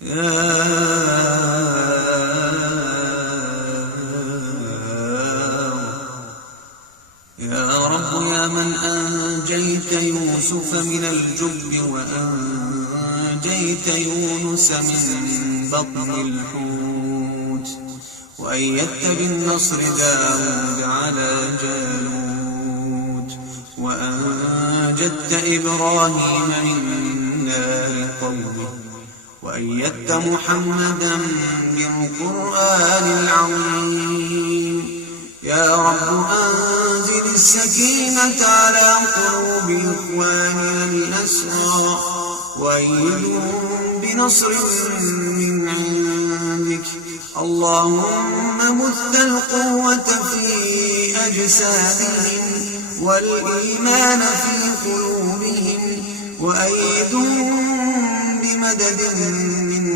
يا رب يا من أنجيت يوسف من الجب وأنجيت يونس من بطن الحوت وأيدت بالنصر داود على جالوت وأنجدت إبراهيم من نار قومه وأيدت محمدا بالقرآن العظيم. يا رب أنزل السكينة على قلوب إخواننا الأسرى وأيدهم بنصر من عندك. اللهم مد القوة في أجسادهم والإيمان في قلوبهم وأيدهم بمدد من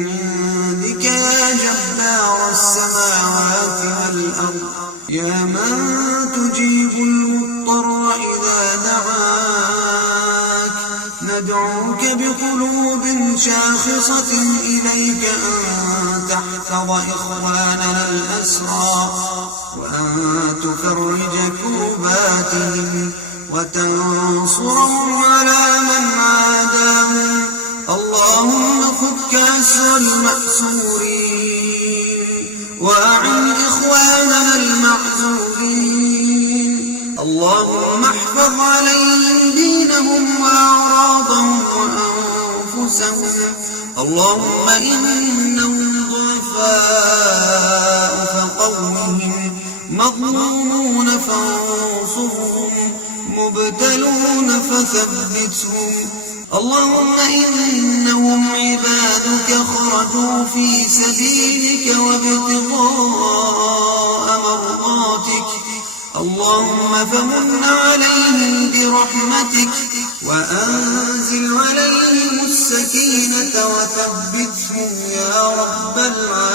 عندك يا جبار السماوات والأرض يا من تجيب المضطر إذا دعاك. ندعوك بقلوب شاخصة إليك أن تحفظ إخواننا الأسرى وأن تفرج كرباتهم وتنصرهم على من عاداهم. اللهم فك أسر المأسورين وأعن إخواننا المعذورين. اللهم احفظ عليهم دينهم وأعراضهم وأنفسهم. اللهم إنهم ضعفاء فقوهم مظلومون فانصرهم مبتلون فثبتهم. اللهم إنهم عبادك خرجوا في سبيلك وابتغاء مرضاتك. اللهم فمن عليهم برحمتك وأنزل عليهم السكينة وثبتهم يا رب العالمين.